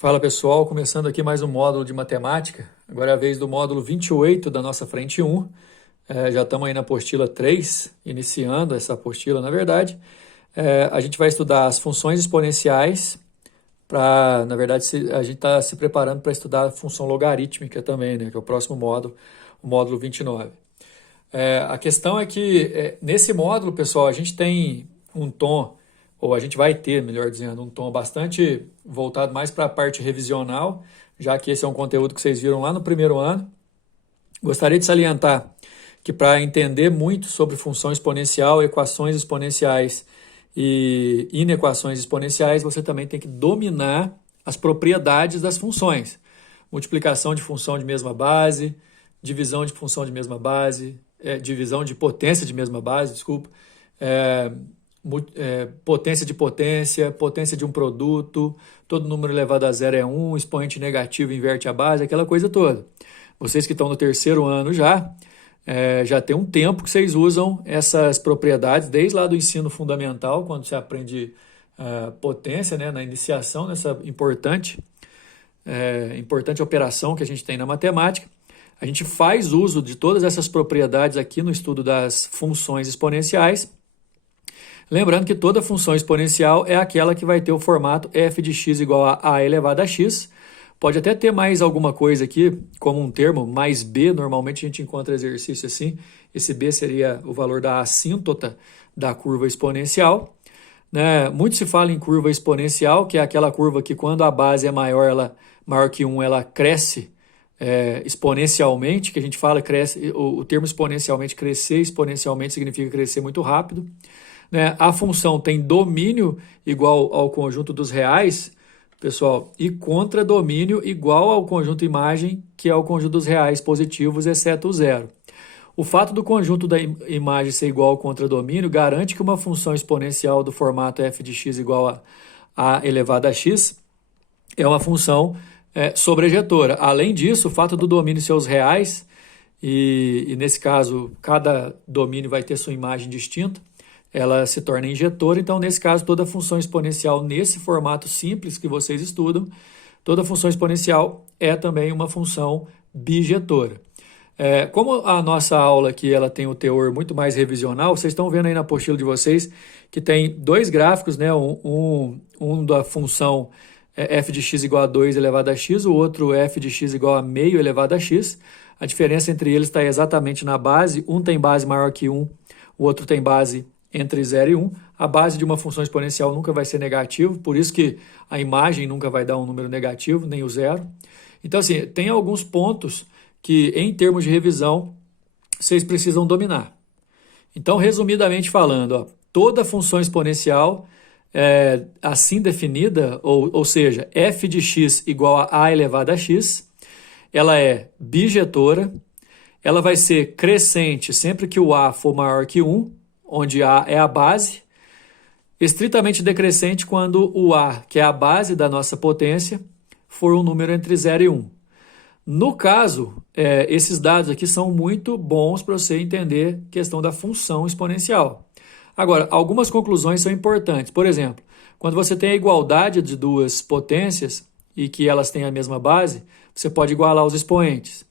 Fala pessoal, começando aqui mais um módulo de matemática. Agora é a vez do módulo 28 da nossa frente 1. Já estamos aí na apostila 3, iniciando essa apostila, na verdade. A gente vai estudar as funções exponenciais. Na verdade, a gente está se preparando para estudar a função logarítmica também, né, que é o próximo módulo, o módulo 29. A questão é que nesse módulo, pessoal, a gente tem um tom, ou a gente vai ter, melhor dizendo, um tom bastante voltado mais para a parte revisional, já que esse é um conteúdo que vocês viram lá no primeiro ano. Gostaria de salientar que para entender muito sobre função exponencial, equações exponenciais e inequações exponenciais, você também tem que dominar as propriedades das funções. Multiplicação de função de mesma base, divisão de função de mesma base, divisão de potência de mesma base, desculpa, potência de potência, potência de um produto, todo número elevado a zero é 1, expoente negativo inverte a base, aquela coisa toda. Vocês que estão no terceiro ano já tem um tempo que vocês usam essas propriedades, desde lá do ensino fundamental, quando você aprende potência, né, na iniciação dessa importante operação que a gente tem na matemática. A gente faz uso de todas essas propriedades aqui no estudo das funções exponenciais. Lembrando que toda função exponencial é aquela que vai ter o formato f de x igual a a elevado a x. Pode até ter mais alguma coisa aqui, como um termo, mais b, normalmente a gente encontra exercício assim. Esse b seria o valor da assíntota da curva exponencial. Muito se fala em curva exponencial, que é aquela curva que quando a base é maior que 1, ela cresce exponencialmente, que a gente fala, o termo exponencialmente, crescer exponencialmente significa crescer muito rápido. A função tem domínio igual ao conjunto dos reais, pessoal, e contradomínio igual ao conjunto imagem, que é o conjunto dos reais positivos, exceto o zero. O fato do conjunto da imagem ser igual ao contradomínio garante que uma função exponencial do formato f de x igual a elevado a x é uma função sobrejetora. Além disso, o fato do domínio ser os reais, e nesse caso, cada domínio vai ter sua imagem distinta, ela se torna injetora. Então, nesse caso, toda função exponencial nesse formato simples que vocês estudam, toda função exponencial é também uma função bijetora. Como a nossa aula aqui ela tem o teor muito mais revisional, vocês estão vendo aí na apostila de vocês que tem dois gráficos, né? Um da função f de x igual a 2 elevado a x, o outro f de x igual a meio elevado a x. A diferença entre eles está exatamente na base, um tem base maior que 1, o outro tem base entre 0 e 1. A base de uma função exponencial nunca vai ser negativo, por isso que a imagem nunca vai dar um número negativo, nem o zero. Então, assim, tem alguns pontos que, em termos de revisão, vocês precisam dominar. Então, resumidamente falando, toda função exponencial assim definida, ou seja, f de x igual a elevado a x, ela é bijetora, ela vai ser crescente sempre que o a for maior que 1, onde a é a base, estritamente decrescente quando o a, que é a base da nossa potência, for um número entre 0 e 1. No caso, esses dados aqui são muito bons para você entender a questão da função exponencial. Agora, algumas conclusões são importantes. Por exemplo, quando você tem a igualdade de duas potências e que elas têm a mesma base, você pode igualar os expoentes.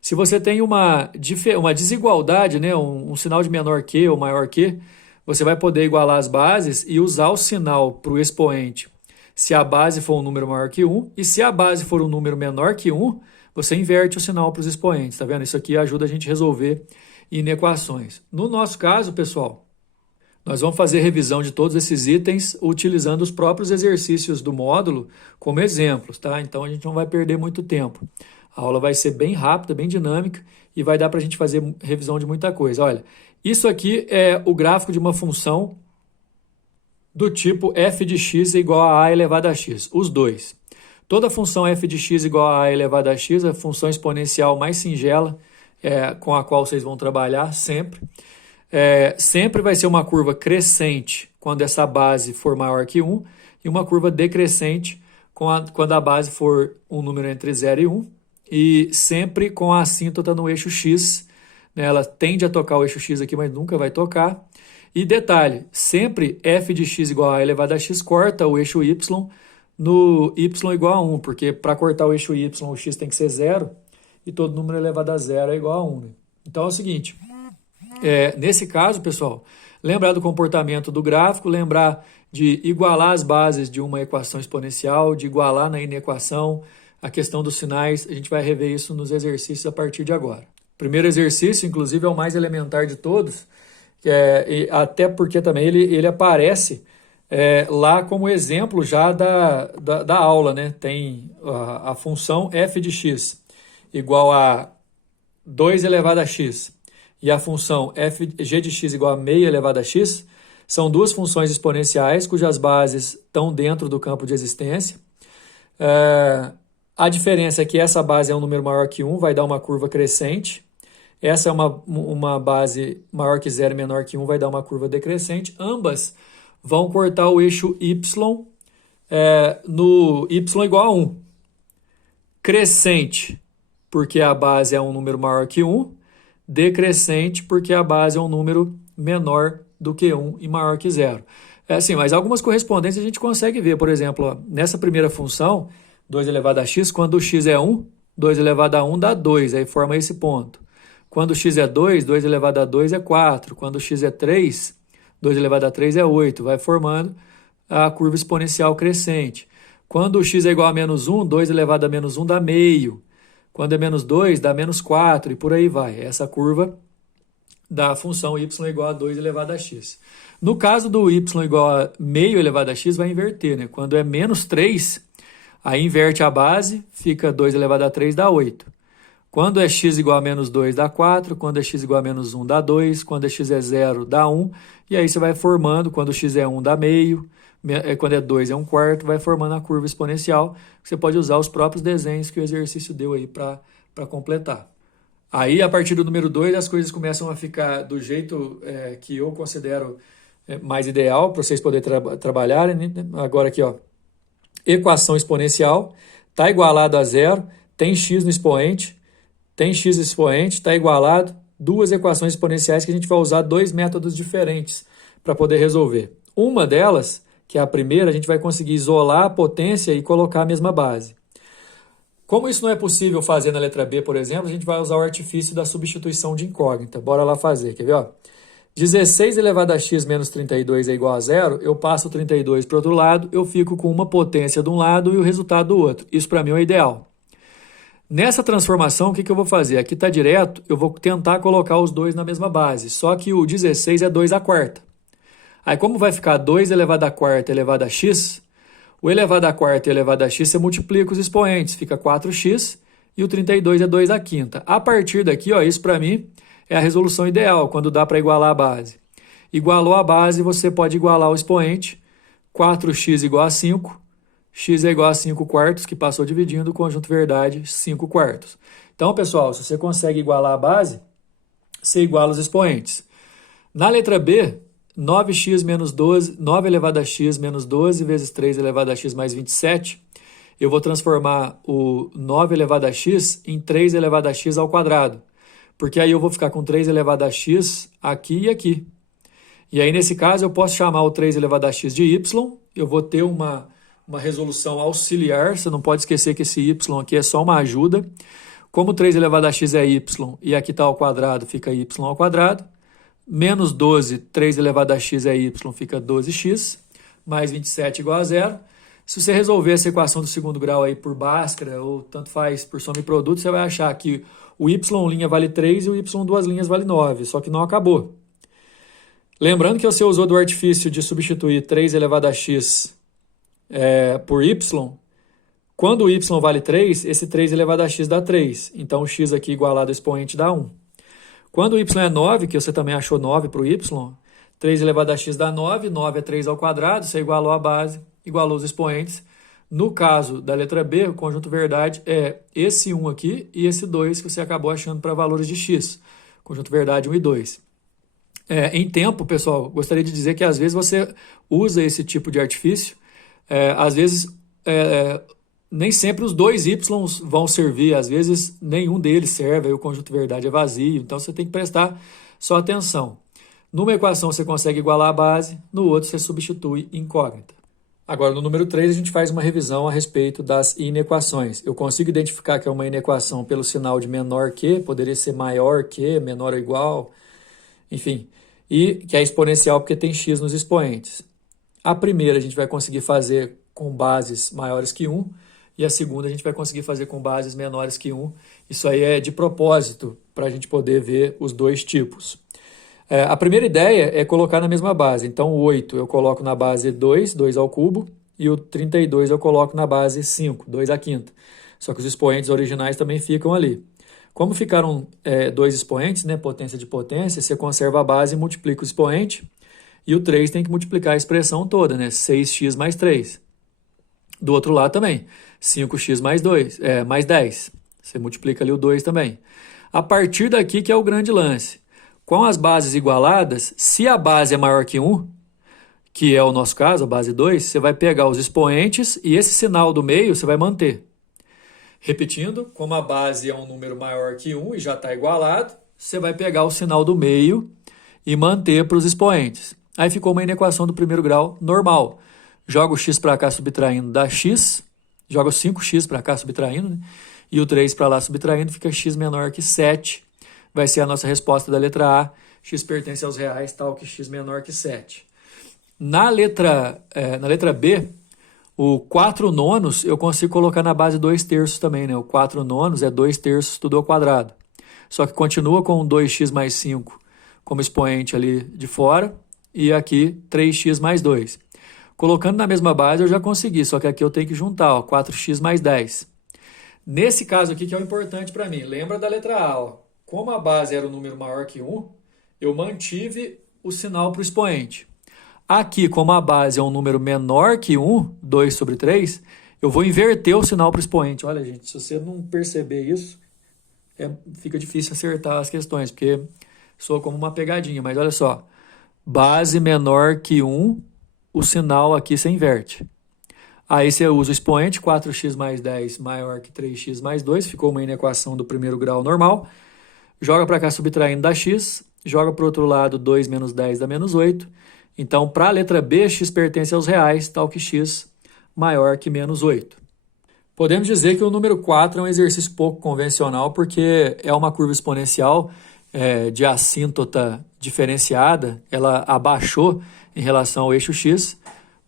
Se você tem uma desigualdade, né, um sinal de menor que ou maior que, você vai poder igualar as bases e usar o sinal para o expoente se a base for um número maior que 1, e se a base for um número menor que 1, você inverte o sinal para os expoentes, tá vendo? Isso aqui ajuda a gente a resolver inequações. No nosso caso, pessoal, nós vamos fazer revisão de todos esses itens utilizando os próprios exercícios do módulo como exemplos, tá? Então a gente não vai perder muito tempo. A aula vai ser bem rápida, bem dinâmica e vai dar para a gente fazer revisão de muita coisa. Olha, isso aqui é o gráfico de uma função do tipo f de x igual a elevado a x, os dois. Toda função f de x igual a elevado a x, a função exponencial mais singela com a qual vocês vão trabalhar sempre. Sempre vai ser uma curva crescente quando essa base for maior que 1 e uma curva decrescente quando a base for um número entre 0 e 1. E sempre com a assíntota no eixo x, né? Ela tende a tocar o eixo x aqui, mas nunca vai tocar. E detalhe, sempre f de x igual a elevado a x corta o eixo y no y igual a 1, porque para cortar o eixo y, o x tem que ser 0, e todo número elevado a 0 é igual a 1. Né? Então é o seguinte, nesse caso, pessoal, lembrar do comportamento do gráfico, lembrar de igualar as bases de uma equação exponencial, de igualar na inequação, a questão dos sinais, a gente vai rever isso nos exercícios a partir de agora. O primeiro exercício, inclusive, é o mais elementar de todos, até porque também ele aparece lá como exemplo já da aula, né? Tem a função f de x igual a 2 elevado a x e a função g de x igual a meio elevado a x, são duas funções exponenciais cujas bases estão dentro do campo de existência. A diferença é que essa base é um número maior que 1, vai dar uma curva crescente. Essa é uma base maior que 0 e menor que 1, vai dar uma curva decrescente. Ambas vão cortar o eixo y no y igual a 1. Crescente, porque a base é um número maior que 1. Decrescente, porque a base é um número menor do que 1 e maior que 0. Mas algumas correspondências a gente consegue ver. Por exemplo, ó, nessa primeira função, 2 elevado a x, quando o x é 1, 2 elevado a 1 dá 2, aí forma esse ponto. Quando o x é 2, 2 elevado a 2 é 4. Quando o x é 3, 2 elevado a 3 é 8. Vai formando a curva exponencial crescente. Quando o x é igual a menos 1, 2 elevado a menos 1 dá meio. Quando é menos 2, dá menos 4 e por aí vai. Essa curva da função y igual a 2 elevado a x. No caso do y igual a meio elevado a x, vai inverter, né? Quando é menos 3, aí inverte a base, fica 2 elevado a 3 dá 8. Quando é x igual a menos 2 dá 4, quando é x igual a menos 1 dá 2, quando é x é 0 dá 1, e aí você vai formando, quando x é 1 dá meio, quando é 2 é 1/4, vai formando a curva exponencial, você pode usar os próprios desenhos que o exercício deu aí para completar. Aí, a partir do número 2, as coisas começam a ficar do jeito que eu considero mais ideal para vocês poderem trabalhar. Né? Agora aqui, ó, equação exponencial, está igualado a 0, tem x no expoente, está igualado, duas equações exponenciais que a gente vai usar dois métodos diferentes para poder resolver. Uma delas, que é a primeira, a gente vai conseguir isolar a potência e colocar a mesma base. Como isso não é possível fazer na letra B, por exemplo, a gente vai usar o artifício da substituição de incógnita. Bora lá fazer, quer ver? Ó? 16 elevado a x menos 32 é igual a 0, eu passo o 32 para o outro lado, eu fico com uma potência de um lado e o resultado do outro. Isso para mim é o ideal. Nessa transformação, o que eu vou fazer? Aqui está direto, eu vou tentar colocar os dois na mesma base, só que o 16 é 2 à quarta. Aí como vai ficar 2 elevado à quarta elevado a x, o elevado à quarta e elevado a x, você multiplica os expoentes, fica 4x e o 32 é 2 à quinta. A partir daqui, ó, isso para mim é a resolução ideal, quando dá para igualar a base. Igualou a base, você pode igualar o expoente, 4x igual a 5, x é igual a 5/4, que passou dividindo o conjunto verdade 5/4. Então, pessoal, se você consegue igualar a base, você iguala os expoentes. Na letra B, 9x menos 12, 9 elevado a x menos 12 vezes 3 elevado a x mais 27, eu vou transformar o 9 elevado a x em 3 elevado a x ao quadrado, porque aí eu vou ficar com 3 elevado a x aqui e aqui. E aí, nesse caso, eu posso chamar o 3 elevado a x de y, eu vou ter uma resolução auxiliar, você não pode esquecer que esse y aqui é só uma ajuda. Como 3 elevado a x é y e aqui está ao quadrado, fica y ao quadrado. Menos 12, 3 elevado a x é y, fica 12x, mais 27 igual a 0. Se você resolver essa equação do segundo grau aí por Bhaskara, ou tanto faz por soma e produto, você vai achar que o y' vale 3 e o y duas linhas vale 9, só que não acabou. Lembrando que você usou do artifício de substituir 3 elevado a x por y, quando o y vale 3, esse 3 elevado a x dá 3. Então, o x aqui igualado ao expoente dá 1. Quando o y é 9, que você também achou 9 para o y, 3 elevado a x dá 9, 9 é 3 ao quadrado, você igualou a base, igualou os expoentes. No caso da letra B, o conjunto verdade é esse 1 aqui e esse 2 que você acabou achando para valores de x. Conjunto verdade 1 e 2. Em tempo, pessoal, gostaria de dizer que às vezes você usa esse tipo de artifício, às vezes nem sempre os dois y vão servir, às vezes nenhum deles serve, aí o conjunto verdade é vazio, então você tem que prestar só atenção. Numa equação você consegue igualar a base, no outro você substitui incógnita. Agora, no número 3, a gente faz uma revisão a respeito das inequações. Eu consigo identificar que é uma inequação pelo sinal de menor que, poderia ser maior que, menor ou igual, enfim. E que é exponencial porque tem x nos expoentes. A primeira a gente vai conseguir fazer com bases maiores que 1, e a segunda a gente vai conseguir fazer com bases menores que 1. Isso aí é de propósito, para a gente poder ver os dois tipos. A primeira ideia é colocar na mesma base. Então, o 8 eu coloco na base 2, 2 ao cubo, e o 32 eu coloco na base 5, 2 à quinta. Só que os expoentes originais também ficam ali. Como ficaram dois expoentes, né, potência de potência, você conserva a base e multiplica o expoente, e o 3 tem que multiplicar a expressão toda, né, 6x mais 3. Do outro lado também, 5x mais 2, mais 10. Você multiplica ali o 2 também. A partir daqui que é o grande lance. Com as bases igualadas, se a base é maior que 1, que é o nosso caso, a base 2, você vai pegar os expoentes e esse sinal do meio você vai manter. Repetindo, como a base é um número maior que 1 e já está igualado, você vai pegar o sinal do meio e manter para os expoentes. Aí ficou uma inequação do primeiro grau normal. Joga o x para cá subtraindo, dá x. Joga o 5x para cá subtraindo, né? E o 3 para lá subtraindo, fica x menor que 7. Vai ser a nossa resposta da letra A. X pertence aos reais, tal que x menor que 7. Na letra B, o 4 nonos eu consigo colocar na base 2 terços também, né? O 4 nonos é 2 terços tudo ao quadrado. Só que continua com 2x mais 5 como expoente ali de fora. E aqui 3x mais 2. Colocando na mesma base eu já consegui, só que aqui eu tenho que juntar, ó, 4x mais 10. Nesse caso aqui que é o importante para mim, lembra da letra A, ó. Como a base era um número maior que 1, eu mantive o sinal para o expoente. Aqui, como a base é um número menor que 1, 2 sobre 3, eu vou inverter o sinal para o expoente. Olha, gente, se você não perceber isso, fica difícil acertar as questões, porque soa como uma pegadinha. Mas olha só, base menor que 1, o sinal aqui você inverte. Aí você usa o expoente, 4x mais 10 maior que 3x mais 2, ficou uma inequação do primeiro grau normal. Joga para cá subtraindo da x, joga para o outro lado 2 menos 10 dá menos 8. Então, para a letra B, x pertence aos reais, tal que x maior que menos 8. Podemos dizer que o número 4 é um exercício pouco convencional, porque é uma curva exponencial de assíntota diferenciada, ela abaixou em relação ao eixo x,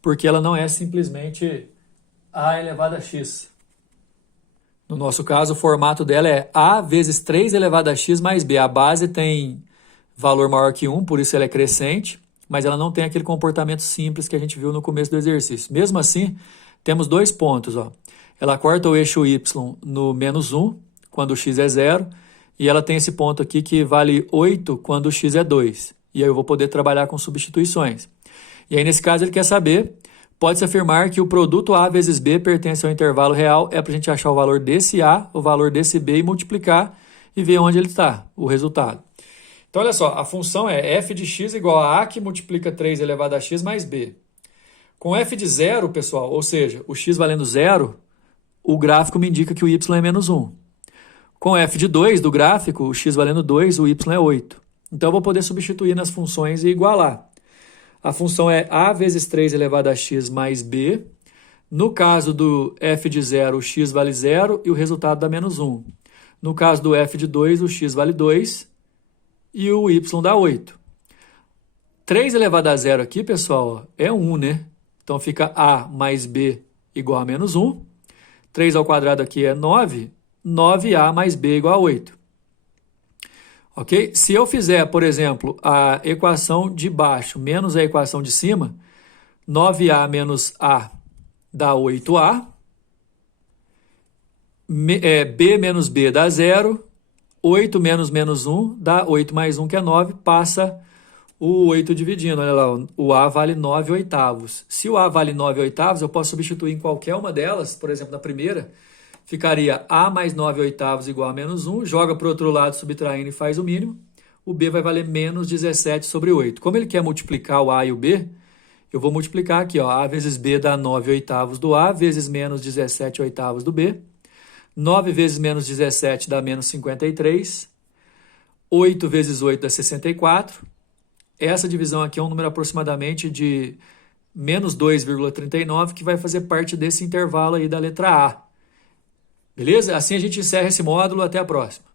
porque ela não é simplesmente a elevado a x. No nosso caso, o formato dela é A vezes 3 elevado a x mais B. A base tem valor maior que 1, por isso ela é crescente, mas ela não tem aquele comportamento simples que a gente viu no começo do exercício. Mesmo assim, temos dois pontos. Ó. Ela corta o eixo y no menos 1, quando o x é 0, e ela tem esse ponto aqui que vale 8 quando o x é 2. E aí eu vou poder trabalhar com substituições. E aí, nesse caso, ele quer saber, pode-se afirmar que o produto A vezes B pertence ao intervalo real, é para a gente achar o valor desse A, o valor desse B e multiplicar e ver onde ele está, o resultado. Então, olha só, a função é f de x igual a que multiplica 3 elevado a x mais b. Com f de 0, pessoal, ou seja, o x valendo 0, o gráfico me indica que o y é menos 1. Com f de 2 do gráfico, o x valendo 2, o y é 8. Então, eu vou poder substituir nas funções e igualar. A função é a vezes 3 elevado a x mais b. No caso do f de 0, o x vale 0 e o resultado dá menos 1. No caso do f de 2, o x vale 2 e o y dá 8. 3 elevado a 0 aqui, pessoal, é 1, né? Então fica a mais b igual a menos 1. 3 ao quadrado aqui é 9. 9a mais b igual a 8. Ok? Se eu fizer, por exemplo, a equação de baixo menos a equação de cima, 9a menos a dá 8a. B menos b dá 0. 8 menos menos 1 dá 8 mais 1, que é 9. Passa o 8 dividindo. Olha lá, o a vale 9 oitavos. Se o a vale 9 oitavos, eu posso substituir em qualquer uma delas. Por exemplo, na primeira, ficaria a mais 9 oitavos igual a menos 1. Joga para o outro lado, subtraindo e faz o mínimo. O b vai valer menos 17 sobre 8. Como ele quer multiplicar o a e o b, eu vou multiplicar aqui. Ó, a vezes b dá 9 oitavos do a, vezes menos 17 oitavos do b. 9 vezes menos 17 dá menos 53. 8 vezes 8 dá 64. Essa divisão aqui é um número aproximadamente de menos 2,39, que vai fazer parte desse intervalo aí da letra A. Beleza? Assim a gente encerra esse módulo. Até a próxima.